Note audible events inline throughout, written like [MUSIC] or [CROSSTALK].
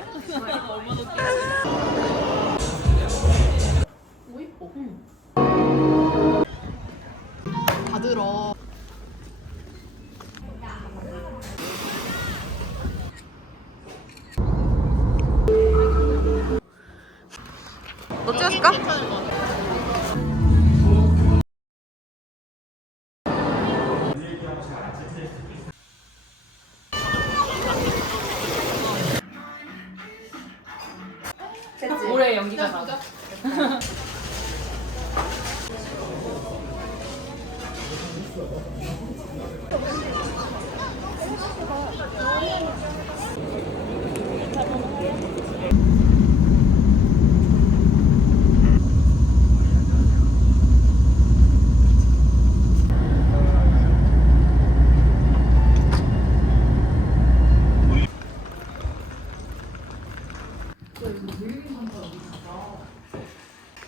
얼마나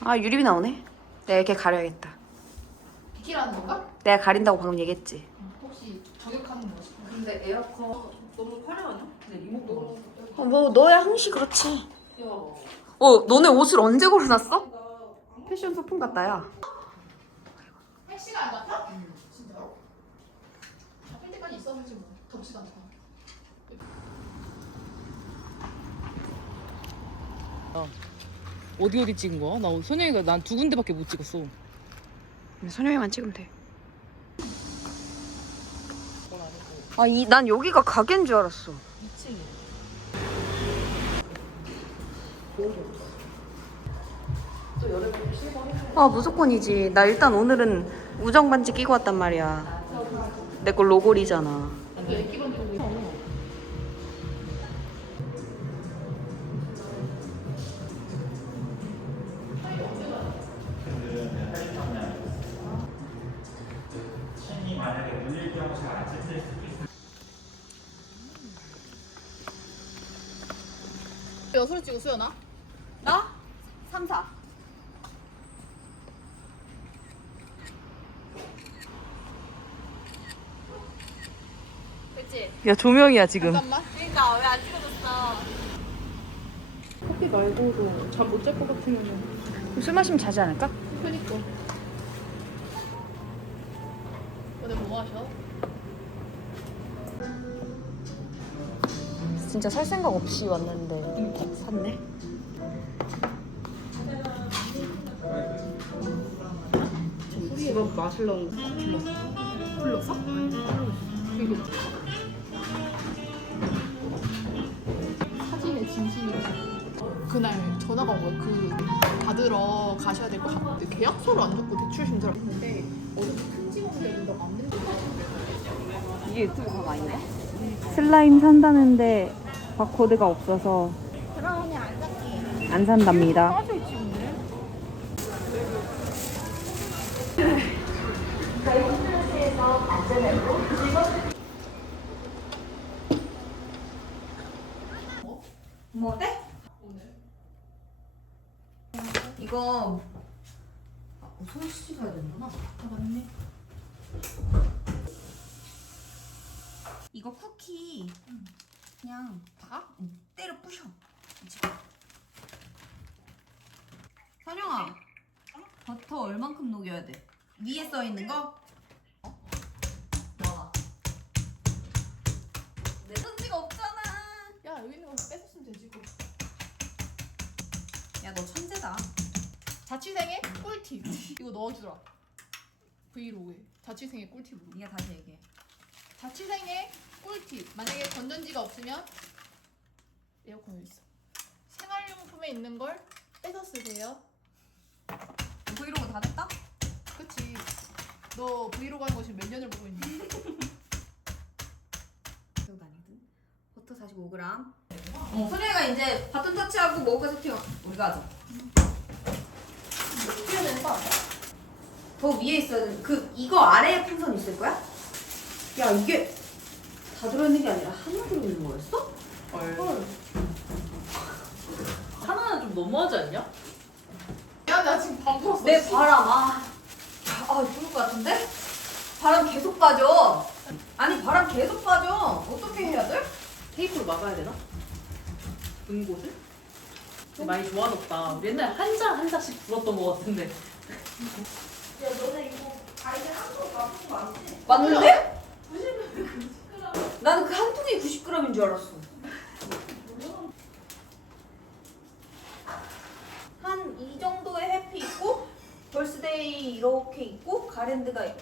아 유림이 나오네. 내가 이렇게 가려야겠다. 내가 가린다고 방금 얘기했지. 혹시 저격하는 거지? 근데 에어컨 너무 화려하냐? 근데 이목도 어, 뭐 너야 항시 그렇지. 어 너네 옷을 언제 걸어놨어? 패션 소품 같다 야. 택시가 안 같아? 진짜로? 잡힐 때까지 있어야지 뭐. 덥지도 않다. 어디 어디 찍은 거야? 나 선영이가 난 두 군데밖에 못 찍었어. 선영이만 찍으면 돼. 아, 이, 난 여기가 가게인 줄 알았어. 2층이. 아, 무조건이지. 나 일단 오늘은 우정 반지 끼고 왔단 말이야. 내 거 로골이잖아. 찍어 수연아? 나? 3, 4. 됐지? 야 조명이야 지금. 잠깐만. 그러니까 왜 안 찍어줬어? 커피 말고도 잠못 잘 것 같으면은 술 마시면 자지 않을까? 그니까. 오늘 뭐 마셔? 진짜 살 생각 없이 왔는데 샀네. 집업 마시려고 불렀어? 이거 사진의 진심이 그날 전화가 온 거야. 그 받으러 가셔야 될 것 같은데 계약서를 안 줬고 대출 심사를 했는데 어제 편지 오는데 너가 안 된다고 이게 유튜브가 아니네? 슬라임 산다는데 바코드가 없어서 안 산답니다. 빠져 있지 근데? 뭐 이거 손 씻어야 되는구나. 아 맞네. 이거 쿠키 그냥 다? 때려 부셔. 선영아, 버터 얼만큼 녹여야 돼? 위에 써 있는 거? 와. 내 손지가 없잖아. 야 여기 있는 거 뺏었으면 되지 뭐. 야, 너 천재다. 자취생의 꿀팁 이거 넣어주라 브이로그에 자취생의 꿀팁으로 네가 다시 얘기해. 자취생의 꿀팁 만약에 건전지가 없으면 에어컨 여기 있어 생활용품에 있는 걸 뺏어 쓰세요 너 브이로그 하는 거 지금 몇 년을 보고 있니? 들고 다니든. 버터 45g. 어, 소녀가 이제 바톤 터치하고 먹을 거 세팅 우리가 하자. 되는 거 아니야? 더 위에 있어야 돼. 그 이거 아래에 풍선 있을 거야? 야 이게 다 들어있는 게 아니라 하나 들어있는 거였어? 헐 하나는 좀 너무하지 않냐? 야 나 지금 밥 먹었어 내 바람 아, 아 죽을 것 같은데? 바람 계속 빠져. 아니 바람 계속 빠져. 어떻게 해야 돼? 테이프로 막아야 되나? 금고들? 많이 좋아졌다. 옛날 한장한 장씩 불었던 것 같은데. 야 너네 이거 가이드 한쪽 바꾼 거 아니지? 맞는데? 나는 그 한 통이 90g인 줄 알았어. 한 이 정도의 해피 있고 벌스데이 이렇게 있고 가랜드가 요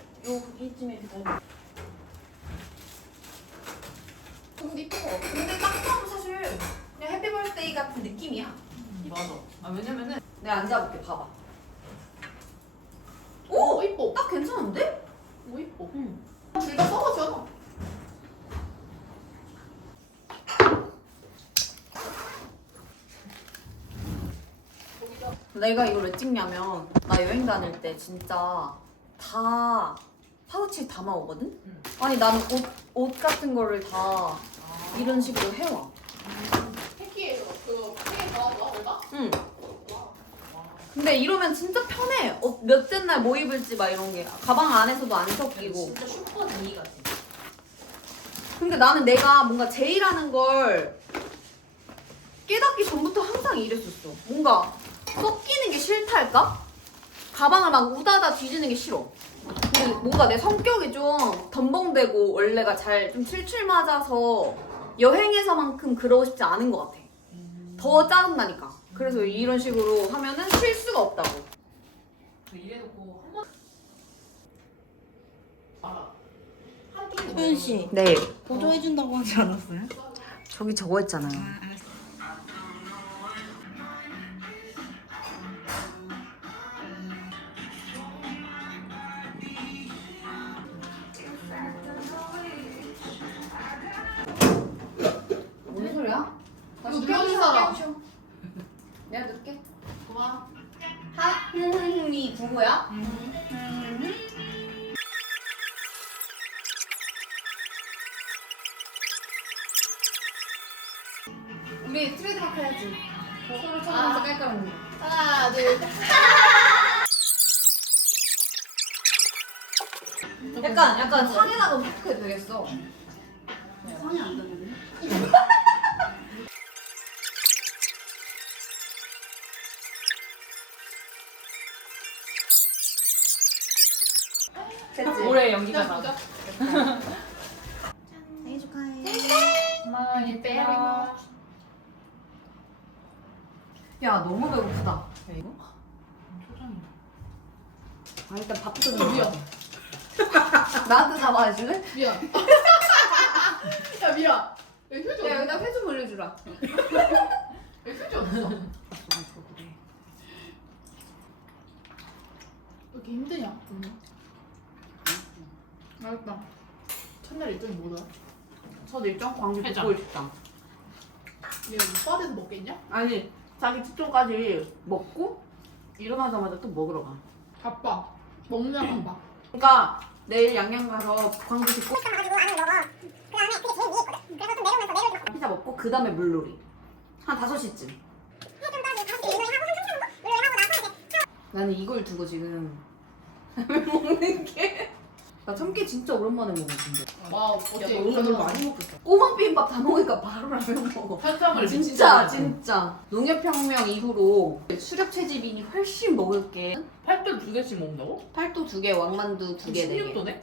이쯤에 이렇게 다 근데 이뻐. 근데 딱 봐도 사실 그냥 해피 벌스데이 같은 느낌이야. 맞아. 아 왜냐면은 내가 앉아볼게. 봐봐. 오 오! 이뻐. 딱 괜찮은데? 오 이뻐. 응. 둘다 써가지 내가 이걸 왜 찍냐면 나 여행 다닐 때 진짜 다 파우치에 담아 오거든? 응. 아니 나는 옷, 옷 같은 거를 다 이런 식으로 해와 패키에 그거 패키에 내가. 응 근데 이러면 진짜 편해 옷 몇째 날 뭐 입을지 막 이런 게 가방 안에서도 안 섞이고 진짜 슈퍼 미니 같아. 근데 나는 내가 뭔가 제의라는 걸 깨닫기 전부터 항상 이랬었어. 뭔가 섞이는 게 싫달까? 가방을 막 우다다 뒤지는 게 싫어. 근데 뭔가 내 성격이 좀 덤벙대고 원래가 잘 좀 칠칠 맞아서 여행에서만큼 그러고 싶지 않은 것 같아. 더 짜증나니까. 그래서 이런 식으로 하면은 쉴 수가 없다고. 이래놓고 한 번. 알아. 한 씨 네. 보조해준다고 하지 않았어요? 저기 저거 했잖아요. 되겠어. 상이 안 되는데? 됐지? 올해 자 연기자다. 보자. 생일 축하해. 많이 빼라. 야 너무 배고프다. 야 이거? 초장이다. 아 일단 밥부터 어, 좀. 먹자. [LAUGHS] 나한테 잡아줄래? [LAUGHS] 미안. 야 미안. 왜 휴지 야 없어? 여기다 회좀 올려주라. 왜 휴지 없어? 왜 그래. 이렇게 힘드냐? 알았다. 첫날 일정이 뭐다? 첫 일정 광주 회장. 북골 식당. 얘 오빠한테서 먹겠냐? 아니 자기 직종까지 먹고 일어나자마자 또 먹으러 가. 바빠. 먹느라 바빠. 그러니까 내일 양양 가서 광주 듣고 피자 먹고 그 다음에 물놀이. 한 5시쯤. 나는 이걸 두고 지금 [LAUGHS] 왜 먹는 게? 나 참깨 진짜 오랜만에 먹었는데 와우 어때? 야, 너 오늘 많이 먹겠다. 꼬막 비빔밥 다 먹으니까 바로 라면 먹어 현상을 진짜 진짜 농협혁명 이후로 수렵 채집인이 훨씬 먹을 게 팔도 두 개씩 먹는다고? 팔도 두 개, 왕만두 두 개, 네 개. 16도네?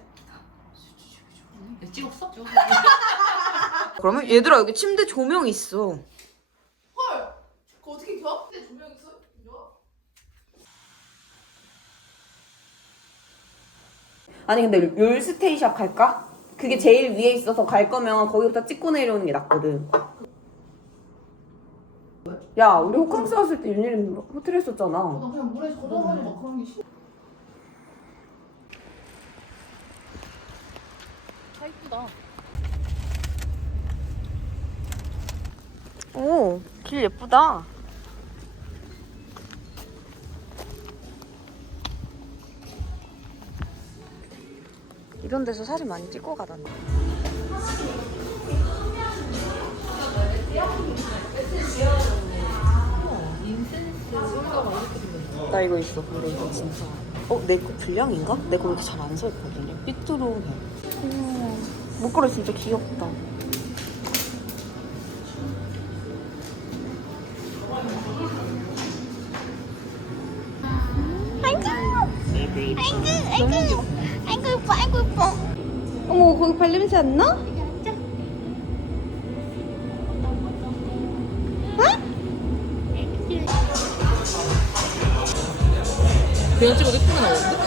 찍었어? [LAUGHS] 그러면 얘들아 여기 침대 조명 있어. 헐. 그거 어떻게 겨? 근데 조명 있어? 겨? 아니 근데 롤스테이샵 갈까? 그게 제일 위에 있어서 갈 거면 거기부터 찍고 내려오는 게 낫거든. 야 우리 호캉스 갔을 때 윤일이 호텔에 있었잖아. 나 그냥 물에 젖어가지고 막 그런 게 싫어. 아 이쁘다. 오, 길 예쁘다. 이런 데서 사진 많이 찍고 가던데. 나 이거 있어. 근데 이거 진짜. 어? 내 거 불량인가? 내 거 이렇게 잘 안 서 있거든요. 삐뚤어해. 음, 목걸이 진짜 귀엽다. 음, 아이고! 아이고! 아이고! 아이고 예뻐 어머 거기 발냄새 안 나? 그냥 찍어도 예쁘게 나오는데?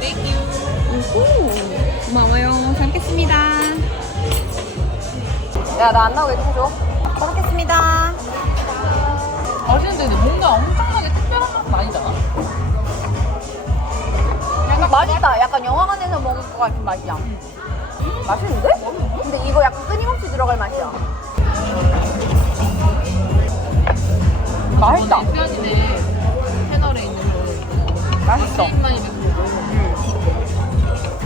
땡큐. 고마워요. 잘 먹겠습니다. 야, 나 안 나오게 해줘. 잘 먹겠습니다. 맛있다. 약간 영화관에서 먹을 것 같은 맛이야. 맛있는데? 근데 이거 약간 끊임없이 들어갈 맛이야. 맛있다. 편이네. 패널에 있는 거. 맛있어. 1인만이 100kg.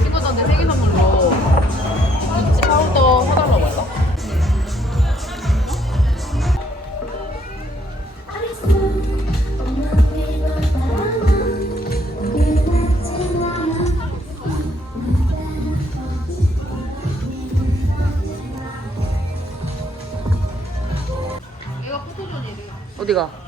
친구들한테 생일 선물로 김치 파우더 사달 어디가?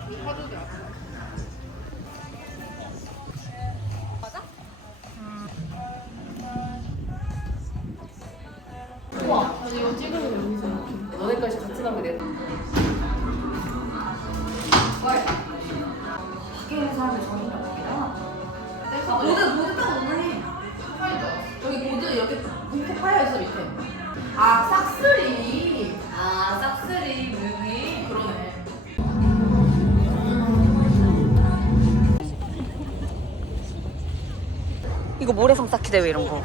이거 모래성 쌓기 대회 이런 거.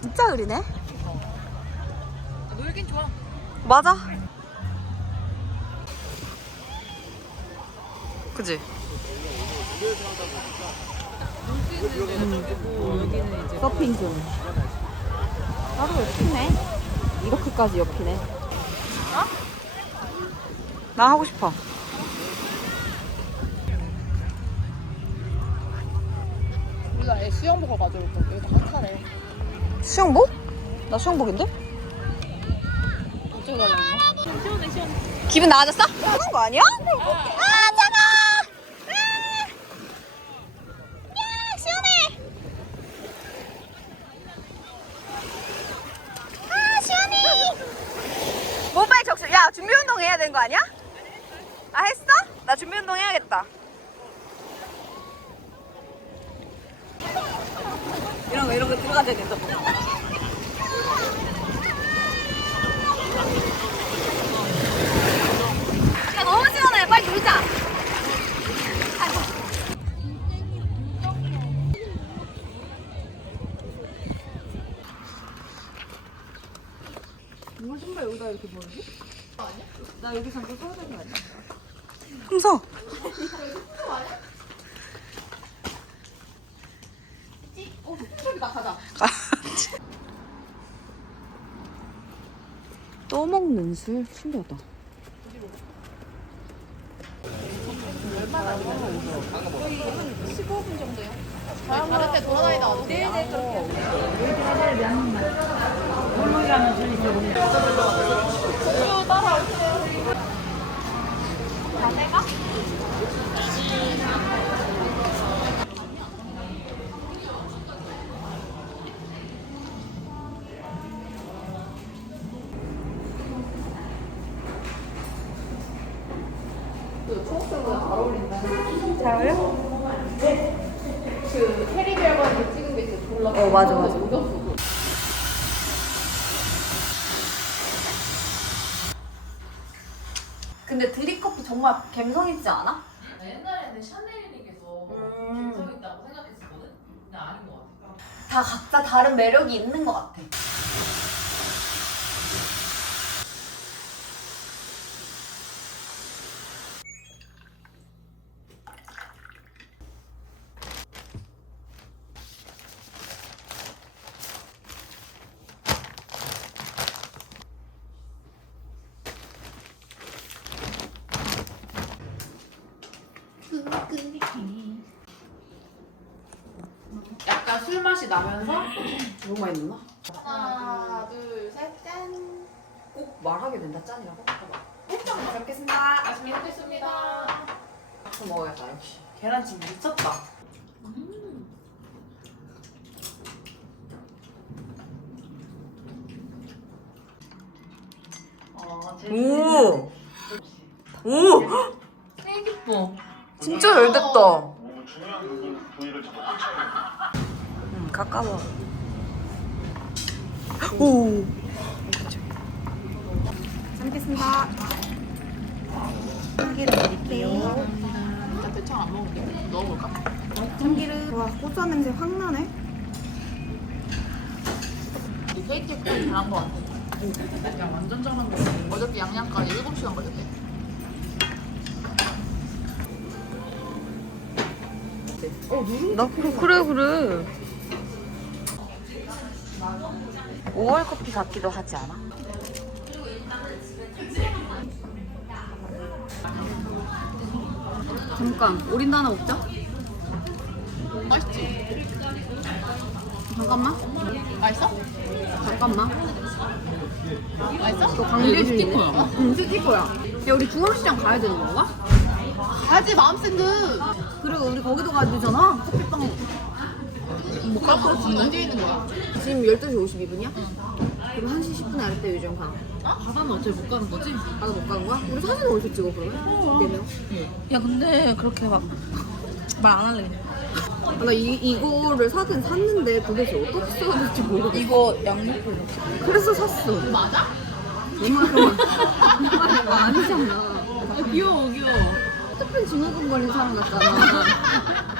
진짜 의리네. 놀긴 좋아. 맞아. 그지? 서핑 존. 나도 옆이네. 이렇게까지 옆이네. 어? 나 하고 싶어. 아예 수영복을 가져올 건데 여기 다 핫하네. 수영복? 나 수영복인데? 어쩌고 가려는 거? 기분 나아졌어? 그런 거 아니야? 아, 차가! 야, 시원해! 아, 시원해! 모바일 적수. 야, 준비 운동 해야 되는 거 아니야? 아, 했어? 나 준비 운동 해야겠다. 이런 거, 이런 거 들어가야 된다. 야, 너무 시원해. 빨리 놀자. 아이고. 누가 신발 여기다 이렇게 버리지? 나 여기 잠깐 서야 되는 거 아니야? 흥서. 어, 저기다 가자. 또 먹는 술 신기하다. 다른 때 돌아다니다 와도 돼요? 네네 그렇게. 잘 근데 드립커피 정말 감성 있지 않아? 나 옛날에는 샤넬링에서 음. 감성 있다고 생각했었거든? 근데 아닌 것 같아. 다 각자 다른 매력이 있는 것 같아. 약간 술 맛이 나면서 너무 많이 넣나? 하나, 둘, 셋, 짠. 꼭 말하게 된다 짠이라고? 잘 먹겠습니다. 맛있게 먹겠습니다. 좀 먹어야겠다 역시. 계란찜 미쳤다. 오. 오. 생기뻐. 진짜 잘 됐다. 꽂혀야 음, 가까워. 오. 잘 먹겠습니다. 참기름 드릴게요. 진짜 대창 안 먹을게. 넣어볼까? 참기름. 와, 고소한 냄새 확 나네. 이 KTX까지 잘한 거 같아. 야 완전 잘한 거. 어저께 양양까지 7시간 걸렸대. 나 그래 그래 그래. 5월 커피 같기도 하지 않아? 잠깐 오린도 하나 먹자. 맛있지? 잠깐만. 맛있어? 잠깐만. 맛있어? 너 강제 중이네. 응, 스티커야. 야 우리 중앙시장 가야 되는 건가? 가지 마음샌드. 그리고 우리 거기도 가야 되잖아. 커피빵. 뭐 그럼 지금 어디에 있는 거야? 지금 12시 52분이야? 그럼 1시 10분에 할때 요즘 가. 바다는 어차피 못 가는 거지? 나도 못 가는 거야? 우리 사진 어디서 찍어 그러면? 네 명? 야 근데 그렇게 막 말 안 할래 그냥. 아, 나 이, 이거를 사긴 샀는데 도대체 어떻게 써야 될지 모르겠어. 이거 이렇게. 그래서 샀어. 맞아? 정말 그만. 이거 아니잖아. 아 귀여워 귀여워. 스팸 증후군 걸린 사람 같잖아.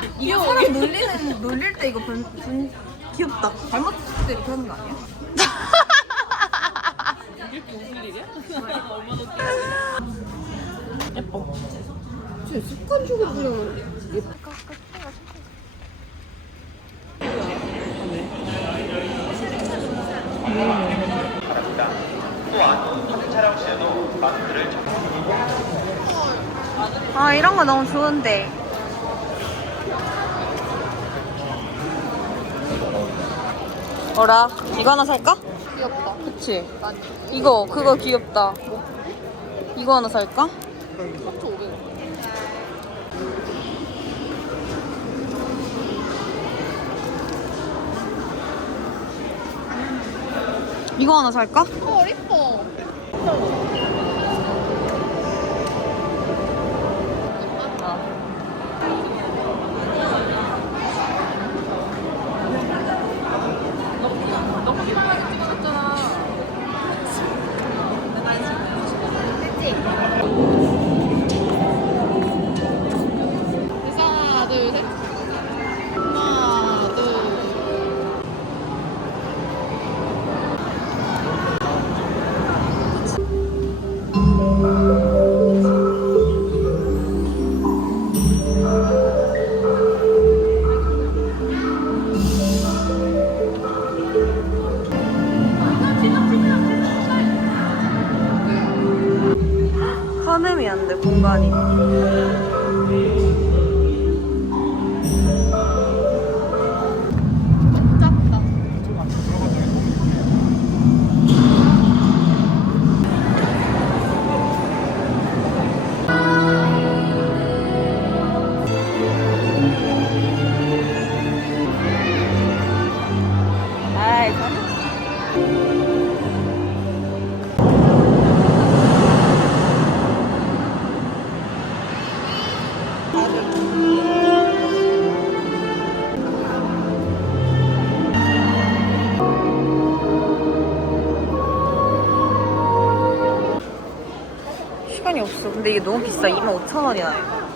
[LAUGHS] 이거 사람 놀리는, 놀릴 때 이거 분, 분, 귀엽다. 잘못했을 때 이렇게 하는 거 아니야? [LAUGHS] 이렇게 무슨 일이야? [LAUGHS] 예뻐. 쟤 습관적으로 그냥 예뻐. 바랍니다. 또한 사진 촬영 시에도 마스크를 착용 아 이런 거 너무 좋은데 뭐라? 이거 하나 살까? 귀엽다. 그치? 이거 그거 귀엽다 이거 하나 살까? 3,500원. 이거 하나 살까? 어, 이뻐. 가늠이 안 돼 공간이 근데 이게 너무 비싸. 25,000원이나 해